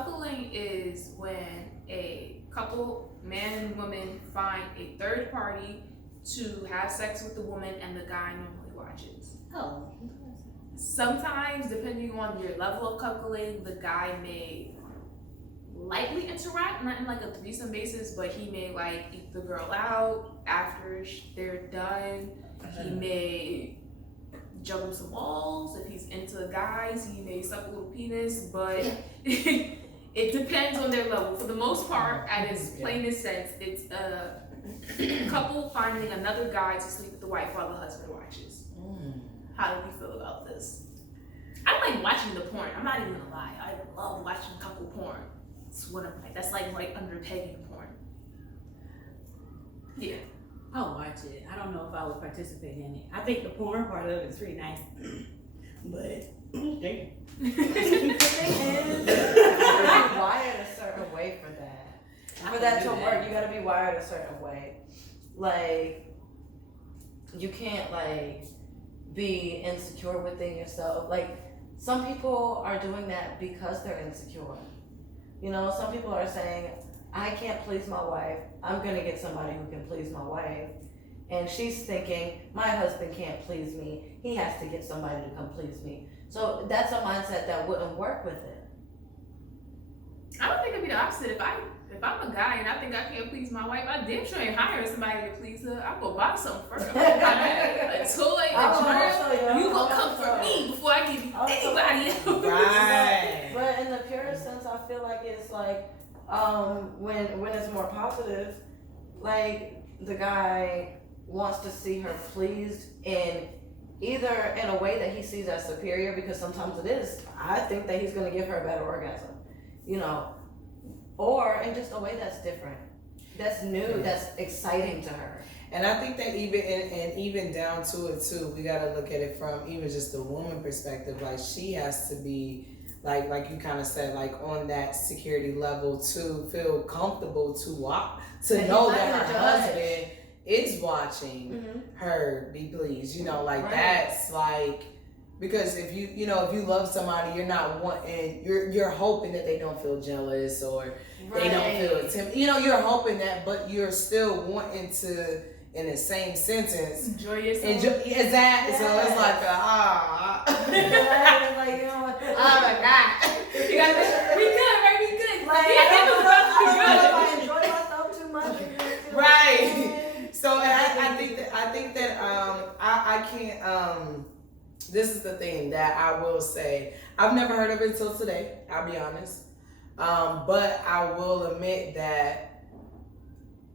Cuckolding is when a couple, man and woman, find a third party to have sex with the woman and the guy normally watches. Oh. Sometimes, depending on your level of cuckolding, the guy may lightly interact, not in like a threesome basis, but he may like eat the girl out after they're done. He may juggle some balls. If he's into guys, he may suck a little penis, but it depends on their level. For the most part, at its plainest sense, it's a couple finding another guy to sleep with the wife while the husband watches. How do we feel about this? I like watching the porn. I'm not even gonna lie. I love watching couple porn. It's what I'm like. That's like right under pegging porn. Yeah. I'll watch it. I don't know if I would participate in it. I think the porn part of it is pretty nice. But The thing is, you're wired a certain way for that. For that to work, you gotta be wired a certain way. Like, you can't like be insecure within yourself. Like, some people are doing that because they're insecure. You know, some people are saying, I can't please my wife. I'm gonna get somebody who can please my wife. And she's thinking, my husband can't please me. He has to get somebody to come please me. So that's a mindset that wouldn't work with it. I don't think it'd be the opposite. If I'm a guy and I think I can't please my wife, I damn sure ain't hiring somebody to please her. I'll go buy something first. I'm like, a toy, a drink. You gonna come for me before I give you anybody else. Right. But in the purest sense, I feel like it's like, when it's more positive, like the guy wants to see her pleased in either in a way that he sees as superior, because sometimes it is. I think that he's going to give her a better orgasm, you know, or in just a way that's different, that's new, that's exciting to her. And I think that even down to it too, we got to look at it from even just the woman perspective. Like, she has to be like you kind of said, like on that security level to feel comfortable to know that her husband is watching her be pleased. You know, like that's like, because if you love somebody, you're not wanting, you're hoping that they don't feel jealous or they don't feel intimidated. You know, you're hoping that, but you're still wanting to, in the same sentence, enjoy yourself. Exactly. Yes. So it's like Like, you know what? Oh my God. We good, right? We good. Like, I enjoy myself too much. Right. So I think that I can't. This is the thing that I will say. I've never heard of it until today. I'll be honest. But I will admit that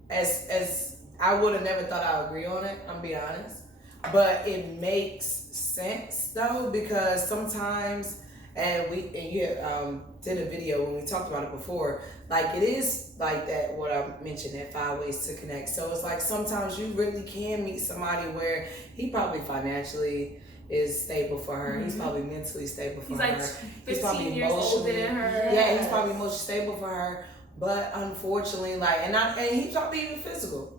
as I would have never thought I would agree on it. I'm be honest. But it makes sense though, because sometimes, and you did a video when we talked about it before, like it is like that, what I mentioned, that 5 ways to connect. So it's like sometimes you really can meet somebody where he probably financially is stable for her. He's probably mentally stable for her. He's like 15 years older than her. Yeah, he's probably emotionally stable for her. But unfortunately, like, and he's probably even physical.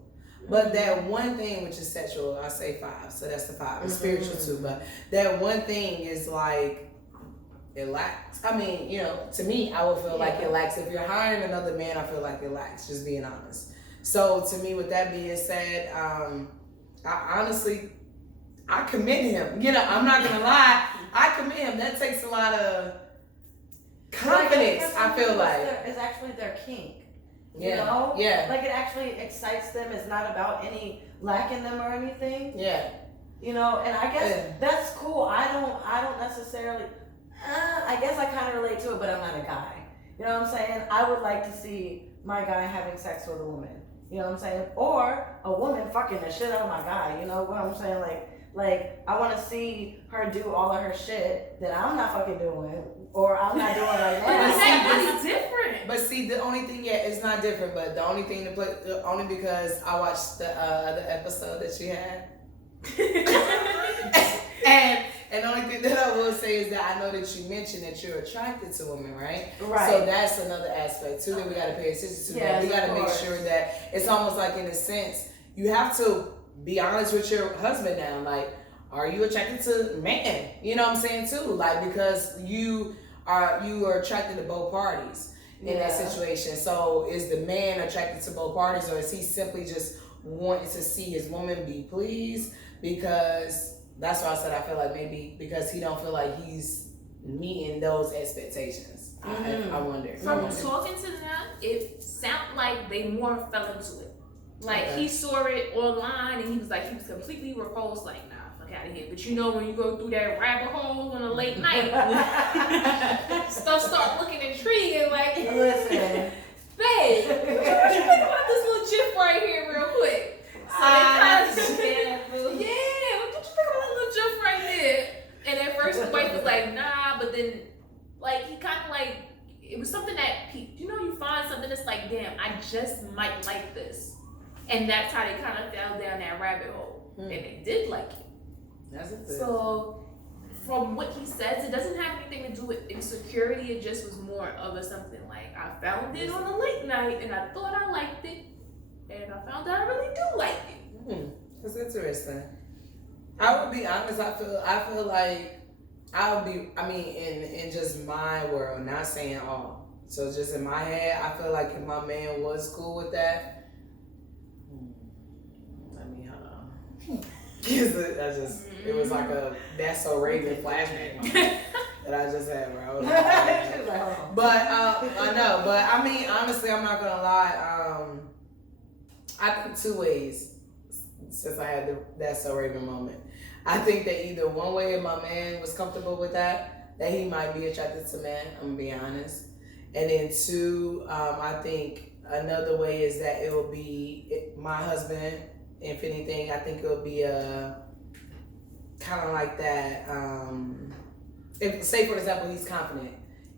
But that one thing, which is sexual, I say 5, so that's the 5. It's spiritual too, but that one thing is like, it lacks. I mean, you know, to me, I would feel like it lacks. If you're hiring another man, I feel like it lacks, just being honest. So to me, with that being said, I honestly, I commend him. You know, I'm not gonna lie, I commend him. That takes a lot of confidence, I feel like. It's actually their kink. You know? Yeah. Like, it actually excites them. It's not about any lack in them or anything. Yeah. You know, and I guess that's cool. I don't necessarily, I guess I kind of relate to it, but I'm not a guy. You know what I'm saying? I would like to see my guy having sex with a woman. You know what I'm saying? Or a woman fucking the shit out of my guy. You know what I'm saying? Like I want to see her do all of her shit that I'm not fucking doing, or I'm not doing right now. That's different. But see, the only thing, it's not different. But the only thing to put, only because I watched the other episode that she had, and the only thing that I will say is that I know that you mentioned that you're attracted to women, right? Right. So that's another aspect too that we got to pay attention to. Yes, we got to make course. sure that it's almost like, in a sense, you have to be honest with your husband now. Like, are you attracted to man? You know what I'm saying too? Like, because you are attracted to both parties. in that situation. So is the man attracted to both parties, or is he simply just wanting to see his woman be pleased? Because that's why I said I feel like maybe because he don't feel like he's meeting those expectations. I wonder. From talking to them, it sounded like they more fell into it. Like he saw it online and he was completely repulsed. Like, nah, fuck out of here. But you know when you go through that rabbit hole on a late night, stuff start looking intriguing. Like, Listen, babe, what you think about this little gif right here, real quick? So they kind of, what you think about that little gif right there? And at first the wife was like, nah, but then like he kind of like it was something that you know you find something that's like, damn, I just might like this. And that's how they kind of fell down that rabbit hole. And they did like it. That's it. So, from what he says, it doesn't have anything to do with insecurity. It just was more of a something like, I found it on a late night and I thought I liked it. And I found out I really do like it. That's interesting. I would be honest, I feel like in just my world, not saying all. So just in my head, I feel like if my man was cool with that, it was like a That's So Raven flashback moment that I just had, bro. But I know, but I mean, honestly, I'm not gonna lie. I think two ways since I had the That's So Raven moment. I think that either one way, if my man was comfortable with that he might be attracted to men. I'm gonna be honest. And then two, I think another way is that it will be my husband. If anything, I think it'll be a kind of like that. If say for example, he's confident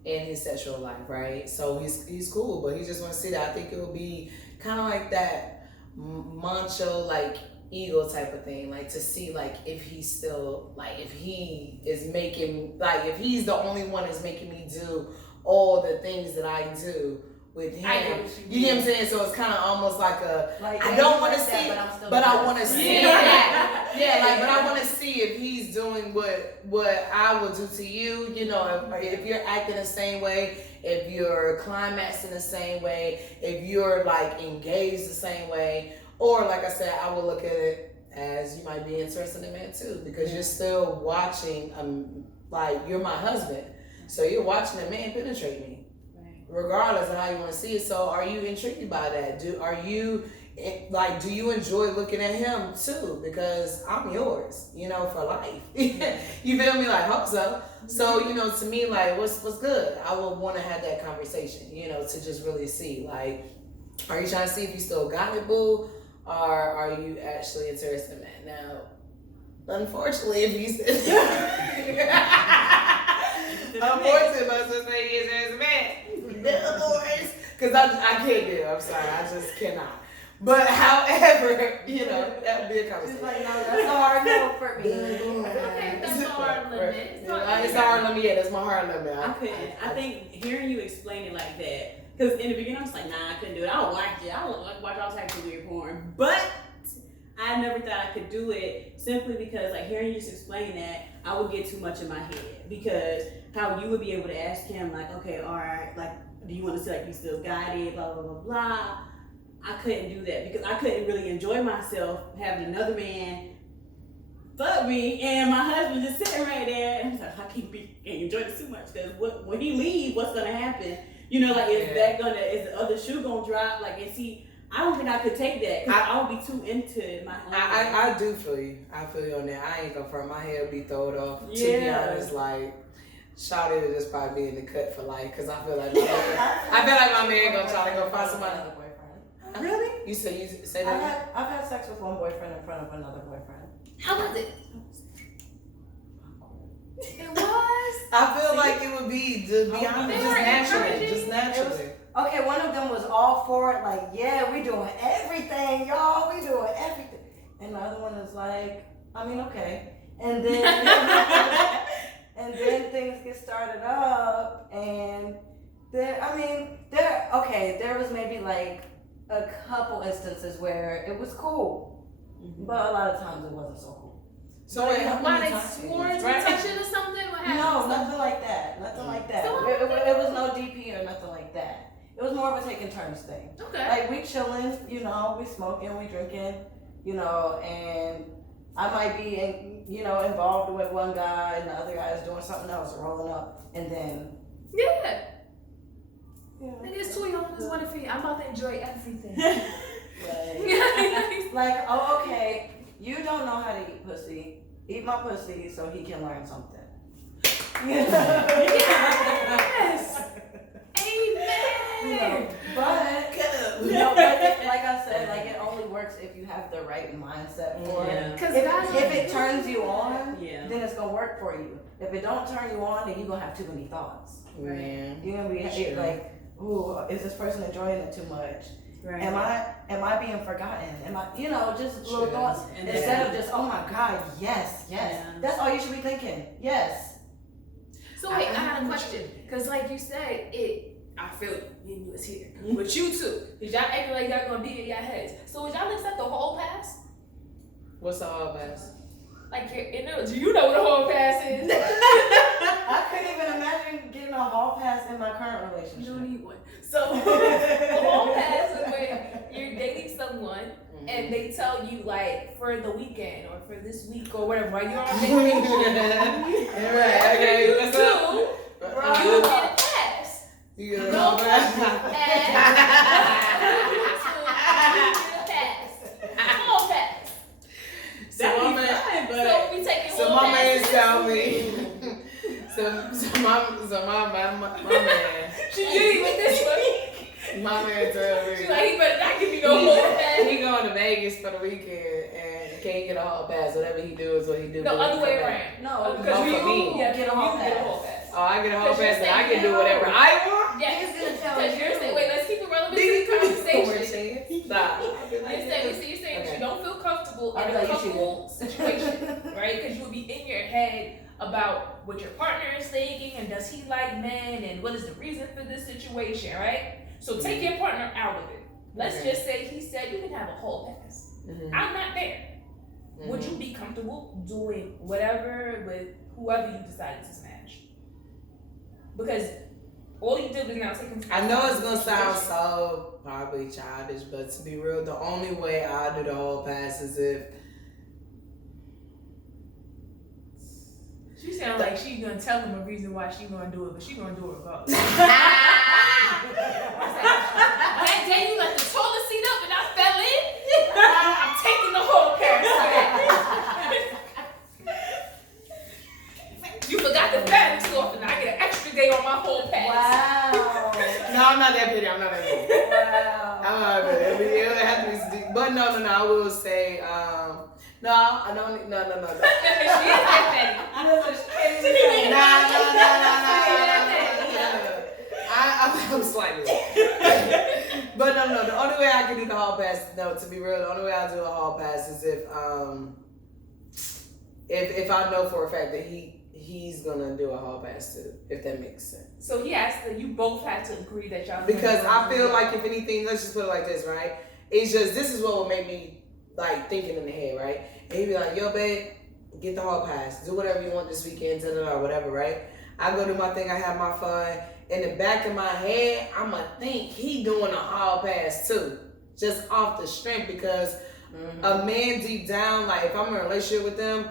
in his sexual life, right? So he's cool, but he just wants to see that. I think it will be kind of like that macho, like ego type of thing, like to see like if he's still like if he is making like if he's the only one that's making me do all the things that I do. With him, you get what I'm saying? So it's kind of almost like I don't want to see it, but I want to see it. But I want to see if he's doing what I would do to you. You know, if you're acting the same way, if you're climaxing the same way, if you're like engaged the same way, or like I said, I would look at it as you might be interested in man too, because you're still watching. Like you're my husband, so you're watching a man penetrate me. Regardless of how you want to see it. So are you intrigued by that? Do you enjoy looking at him too? Because I'm yours, you know, for life. You feel me? Like, hope so. So, you know, to me, like, what's good? I would want to have that conversation, you know, to just really see, like, are you trying to see if you still got it, boo? Or are you actually interested in that? Now, unfortunately, if he's unfortunately, my sister is as man. Because I can't do it. I'm sorry, I just cannot. But however, you know, that would be a conversation. She's like, no, that's a hard no for me. Okay, that's a hard limit. It's a hard limit. Yeah, that's my hard limit. I couldn't. I think hearing you explain it like that, because in the beginning I was like, nah, I couldn't do it. I don't watch it. I don't watch all types of weird porn. But I never thought I could do it simply because, like, hearing you just explain that, I would get too much in my head. Because how you would be able to ask him, like, okay, all right, like, do you want to see, like, you still got it, blah, blah, blah, blah. I couldn't do that because I couldn't really enjoy myself having another man fuck me and my husband just sitting right there. And I was like, I can't enjoy this too much because when he leaves, what's going to happen? You know, like, is the other shoe going to drop? Like, is he... I don't think I could take that because I would be too into my own. I do feel you. I feel you on that. I ain't gonna front. My head would be thrown off. Yeah. To be honest, like, Shawty would just probably be in the cut for life because I feel like my man gonna try to go find somebody. Another boyfriend. Really? You say that? I've had sex with one boyfriend in front of another boyfriend. How was it? It was. I feel like it would be, to be honest, just naturally. Okay, one of them was all for it, like, yeah, we doing everything, y'all, we doing everything. And the other one is like, I mean, okay. And then and then things get started up, and then, I mean, there was maybe like a couple instances where it was cool, but a lot of times it wasn't so cool. So wait, how Why many they times? swore to touch it or something? What happened? No, nothing like that. Nothing like that. So It was no DP or nothing like that. It was more of a taking turns thing. Okay. Like we chilling, you know, we smoking, we drinking, you know, and I might be involved with one guy and the other guy is doing something else, rolling up, and then Yeah. yeah. Niggas, two y'all is one for you. I'm about to enjoy everything. Like, oh, okay, you don't know how to eat pussy. Eat my pussy so he can learn something. Yes. You know, Amen. but like I said, like it only works if you have the right mindset for it. Because If it turns you on, Yeah. then it's gonna work for you. If it don't turn you on, then you're gonna have too many thoughts. Man. You're gonna be Sure. like, ooh, is this person enjoying it too much? Right. Am I being forgotten? Am I, just little Sure. thoughts And instead of just, oh my God, yes. Yeah. That's all you should be thinking. Yes. So wait, I had a question. Because like you said, I feel me and you was here. But you too. Did y'all act like y'all gonna be in y'all heads? So would y'all accept the whole pass? What's the hall pass? Like, do you know what a whole pass is? I couldn't even imagine getting a hall pass in my current You relationship. don't need one. So the whole pass is when you're dating someone and they tell you like for the weekend or for this week or whatever, while you're on vacation, Right, okay. you What's do, up? you get a pass. You get a No hall pass? You get a pass. Whole pass. So my man, So we taking so whole my man passes. tell me. So my man. She did with this one. My man tell me. She like, he better not give me no whole pass. He going to Vegas for the weekend and can't get a hall pass. Whatever he do is what he do. No, but he other way come back. around. No, Because for you me. yeah, Get a whole you get a pass. whole pass. Oh, I get a hall Because you're pass and I saying can do no. whatever I want. Yeah, Niggas gonna tell because you. you're saying, wait, let's keep it relevant to the conversation. Stop. You're saying that Okay. you don't feel comfortable I'd in be a like, you couple situation, right? Because you will be in your head about what your partner is thinking and does he like men and what is the reason for this situation, right? So take your partner out of it. Let's Okay. just say he said you can have a whole pass. I'm not there. Would you be comfortable doing whatever with whoever you decided to smash? Because all you did was now take him. I know it's gonna sound so probably childish, but to be real, the only way I do the whole pass is if She sound like she gonna tell him a reason why she gonna do it, but she gonna do it regardless. That day you let the toilet seat up and I fell in. I'm taking the whole pass. You forgot the fabric stuff and I get an extra day on my whole pass. Wow. no, I'm not that petty. I'm not that petty. Wow. I'm not that petty. It would have to be deep. But no. I will say, no, I don't. No. She is that petty. I'm slightly. But no. The only way I can do the hall pass, no, to be real, the only way I do a hall pass is if I know for a fact that he's gonna do a hall pass too, if that makes sense. So he asked that you both had to agree that y'all. Because I feel like if anything, let's just put it like this, right? It's just this is what will make me like thinking in the head, right? And he'd be like, yo, babe, get the hall pass, do whatever you want this weekend, or whatever, right? I go do my thing, I have my fun. In the back of my head, I'ma think he doing a hall pass too, just off the strength, because a man deep down, like if I'm in a relationship with them,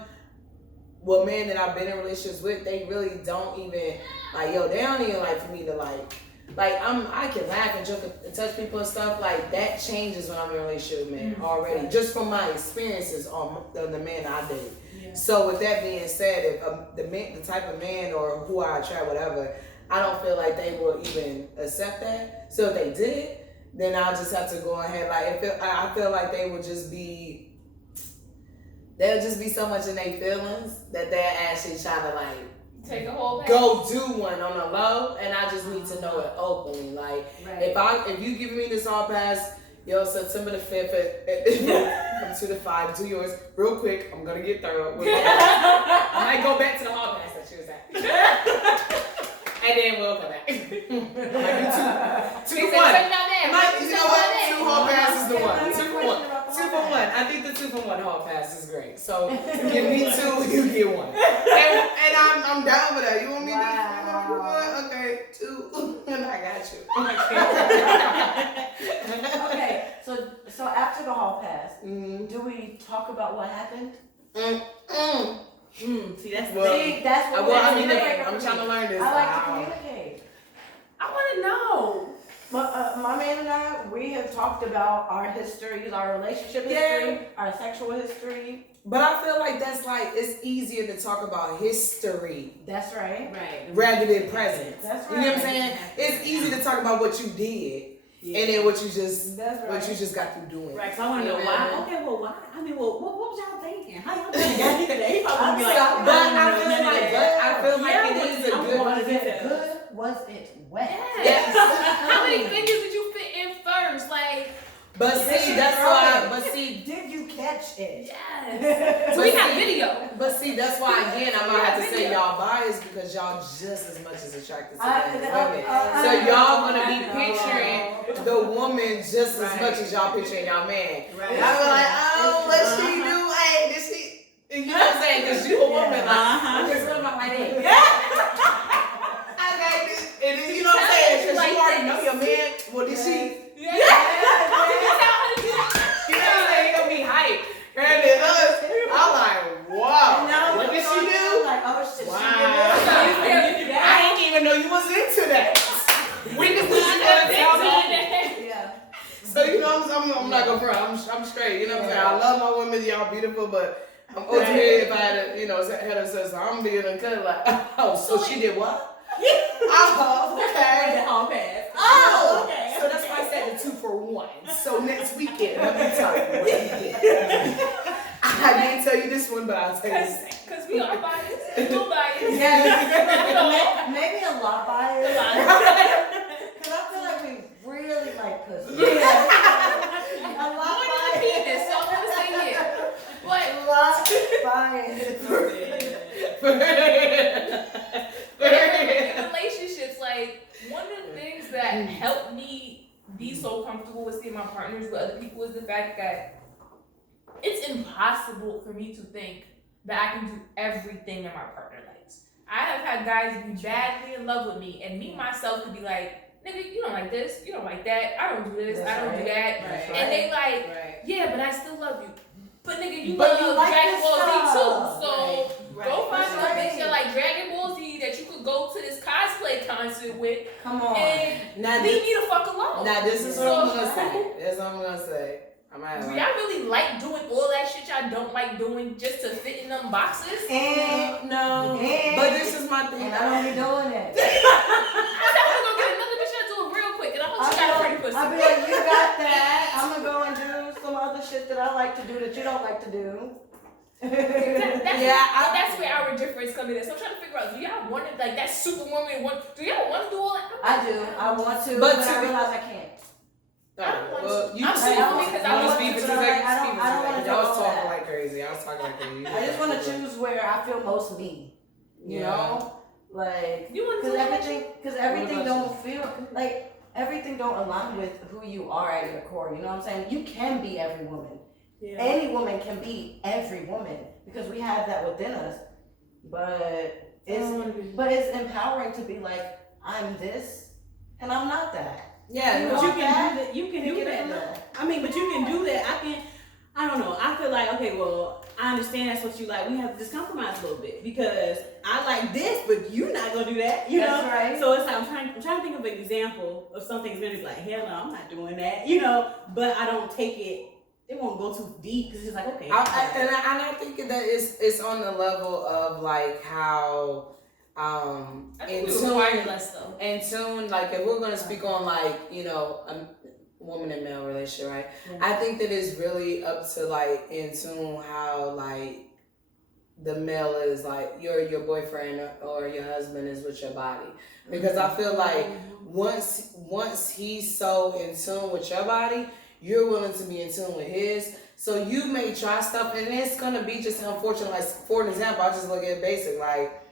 well, men that I've been in relationships with, they really don't even like, yo, they don't even like for me to like I can laugh and joke and touch people and stuff like that changes when I'm in a relationship with men already, just from my experiences on the men I date. Yeah. So with that being said, if the type of man or who I attract, whatever, I don't feel like they will even accept that. So if they did, then I'll just have to go ahead. Like I feel like they'll just be so much in their feelings that they're actually trying to like take a whole pass. go do one on the low, and I just need to know it openly. Like if you give me this all pass, yo, September the 5th from 2 to 5, do yours real quick. I'm gonna get thorough. I might go back to the hall pass that she was at. And then we'll come back. Two to 1. You know what? 2 hall passes to 1. 2 for 1. 2 for 1. I think the 2 for 1 hall pass is great. So give me 2, you get 1. And I'm down with that. You want me to do one, okay, two, and I got you. Okay, so after the hall pass, Mm-hmm. do we talk about what happened? See, that's the Well, thing. See, that's what Well, I mean, we're I'm trying to learn this. I like to Wow. communicate. I want to know. My man and I, we have talked about our histories, our relationship history, our sexual history. But I feel like it's easier to talk about history That's right. Right. rather than present. That's You know what I'm right. saying? It's easy to talk about what you did Yeah. and then what you just That's right. got through doing. Right, so I want to know Yeah. why. Okay, well, why? I mean, well, what was y'all thinking? How y'all thinking? Y'all did that? He probably be like, But I feel like Yeah, it is a I'm good going Was to it details. good? Was it wet? Yes. How many fingers did you fit in first? Like, But see, that's why. But see, Did you catch it? yes. So we But got see- video. But see, that's why again I'm gonna have to say Video. y'all biased because y'all just as much as attracted to men as women. I So y'all gonna know. be picturing the woman just as much as y'all picturing y'all man. Right. And I'm like, oh, what she do? Hey, did she? You know what I'm saying? Because you a woman, like, okay, so I'm like that. Okay, and then, you know what I'm saying? Because Like you already this. know your man. Well, did she? Yeah. You know what I'm saying? He gonna be hype. And then us, I'm like, wow. What did she do? Like, oh shit, Wow. she I didn't even know you was into that. We just did Yeah. So you know I'm not gonna front. I'm straight. You know what I'm saying? I love my women. Y'all beautiful, but I'm ultimately if I had a had a sister, I'm being uncut like, oh, so she did what? Oh, okay. All pass. Oh, okay. So that's why I said the 2 for 1. So next weekend, let me tell you what he did. I didn't tell you this one, but I'll tell you this. Because we are biased. A little biased. Maybe a lot biased. Because I feel like we really like pussy. A lot More than the penis, so I'm going to say yeah. But in relationships, like, one of the things that helped me be so comfortable with seeing my partners with other people is the fact that it's impossible for me to think that I can do everything that my partner likes. I have had guys be badly in love with me, and me myself could be like, nigga, you don't like this, you don't like that, I don't do this, I don't do that. Right. And they like, Right. yeah, but I still love you. But nigga, you But love you like Dragon this Ball Z stuff. too. So Right. go find That's some right. bitch that like Dragon Ball Z that you could go to this cosplay concert with Come on. and Now, leave me the fuck alone. now this is what So- I'm gonna say. This is what I'm gonna say. I'm gonna Do have y'all really like doing all that shit y'all don't like doing just to fit in them boxes? And no. But this is my thing. I don't be doing it. I'm gonna go get another bitch and do it real quick, and I hope she got a pretty pussy. I'll be like, you got that. I'm gonna go and do some other shit that I like to do that you don't like to do. That's where our difference comes in. So I'm trying to figure out, do y'all want it like that superwoman? Do y'all want to do all that? I do. I want to, But but to I be- realize I can't. Well, you I'm see, single because I you want speak to, for but two I seconds. don't- I don't wanna Y'all was do all talking that. like crazy. I was talking like crazy. I just want to choose where I feel most me. You know, like you want to because do everything about don't feel like everything don't align with who you are at your core. You know what I'm saying? You can be every woman. Yeah. Any woman can be every woman because we have that within us. But it's empowering to be like, I'm this and I'm not that. Yeah, But You you want can that? do that. You can You do get it that from though. that. I mean, but you can do that. I don't know. I feel like, okay, well, I understand that's what you like. We have to just compromise a little bit because I like this, but you're not gonna do that. You That's know? right. So it's like I'm trying to think of an example of something that's really like, hell no, I'm not doing that. You know, but I don't take it. It won't go too deep because it's like, okay. I think that it's on the level of like how in tune, like if we're gonna speak on like, you know, a woman and male relationship, right? Yeah. I think that it's really up to like in tune how like the male is like your boyfriend or your husband is with your body. Because I feel like once he's so in tune with your body, you're willing to be in tune with his. So you may try stuff and it's gonna be just unfortunate. Like for an example, I just look at basic like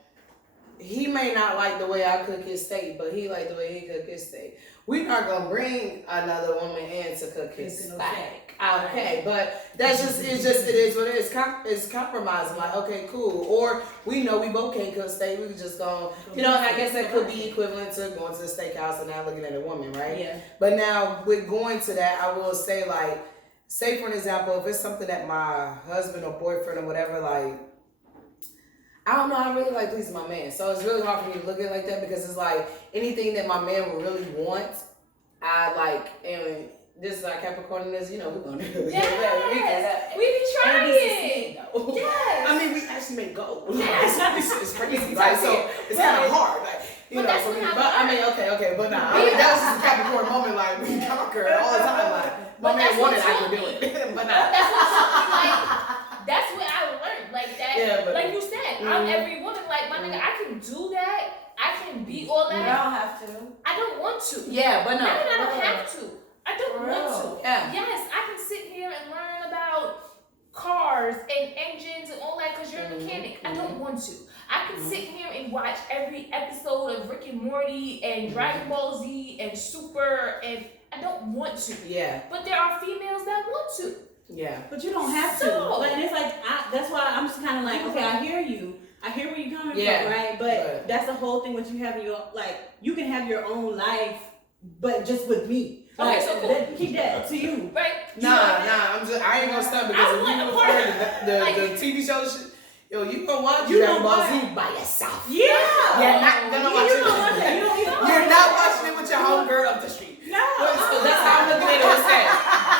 he may not like the way I cook his steak, but he like the way he cook his steak. We're not gonna bring another woman in to cook his steak. Okay, but it is what it is. It's compromising. Like, okay, cool. Or we know we both can't cook steak. We could just go, I guess that could be equivalent to going to the steakhouse and now looking at a woman, right? Yeah. But now with going to that, I will say, like, say for an example, if it's something that my husband or boyfriend or whatever, like, I don't know, I really like pleasing my man. So it's really hard for me to look at it like that because it's like anything that my man would really want, I like, and this is our Capricorn, this, we're gonna do it. Yes, we be trying. Yes. I mean, we actually make gold. Yes. It's crazy, right? So it's kind of hard, like, that's for me. what But I mean, okay, but nah, I mean, that was just a Capricorn moment, like, we conquer all the time, like, my man wanted, I could do it. But nah. That's what took me, like, that's what I learned, like that. Yeah, but, like you said, I'm every woman, like, my nigga, I can do that. I can be all that. You don't have to. I don't want to. Yeah, but no. Not that I don't have to. I don't want to. Yeah. Yes, I can sit here and learn about cars and engines and all that because you're a mechanic. I don't want to. I can sit here and watch every episode of Rick and Morty and Dragon Ball Z and Super, and I don't want to. Yeah. But there are females that want to. Yeah. But you don't have to. So- But it's like, that's why I'm just kind of like, okay, I hear you. I hear where you're coming from, right? But that's the whole thing. What you have in your, like, you can have your own life, but just with me. Okay, Like, so cool. keep that to you. Right? Nah, I ain't gonna stop because I if want you a refer part to of the TV show shit, yo, you gonna watch You Dragon gonna Ball watch. Z by yourself. Yeah. You're not gonna watch You it. don't watch that. You don't You're not watching it with your homegirl up the street. No. So that's how I'm looking at it with sex.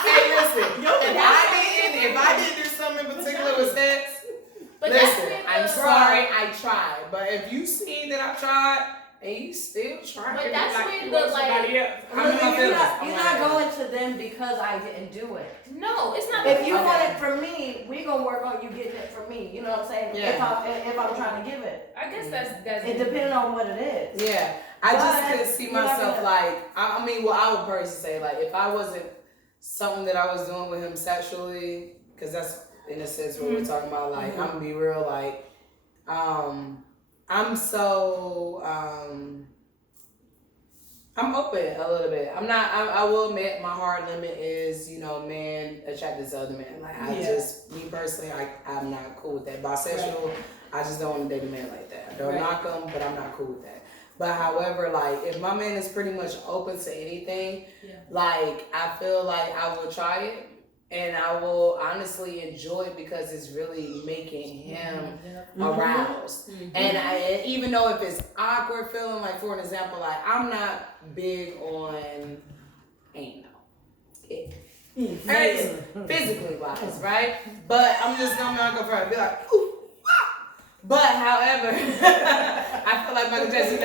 Hey, listen, Yo, if I didn't do something in particular with sex, But that's listen, where I'm the- sorry, I tried. But if you seen that I tried and you still trying But to be that's like where you the, want somebody like- else, I'm in my You're feelings. not going to them because I didn't do it. No, it's not. If you Okay. want it from me, we gonna work on you getting it from me. You know what I'm saying? Yeah. If I'm trying to give it, I guess that's it depending on what it is. Yeah, I just But couldn't see you're not myself gonna- like. I mean, well, I would personally say like if I wasn't something that I was doing with him sexually, because that's in a sense what we're talking about. Like I'm gonna be real. Like, I'm so I'm open a little bit. I'm not. I will admit my hard limit is man attracted to other men. Like I just me personally, I'm not cool with that. Bisexual. I just don't want to date a man like that. I don't knock him, but I'm not cool with that. But however, like if my man is pretty much open to anything, like I feel like I will try it and I will honestly enjoy it because it's really making him aroused. And even though if it's awkward feeling, like for an example, like I'm not big on anal. Physically wise, right? But I'm just gonna go for it and be like, ooh, ah. But however, I feel like Michael Jackson.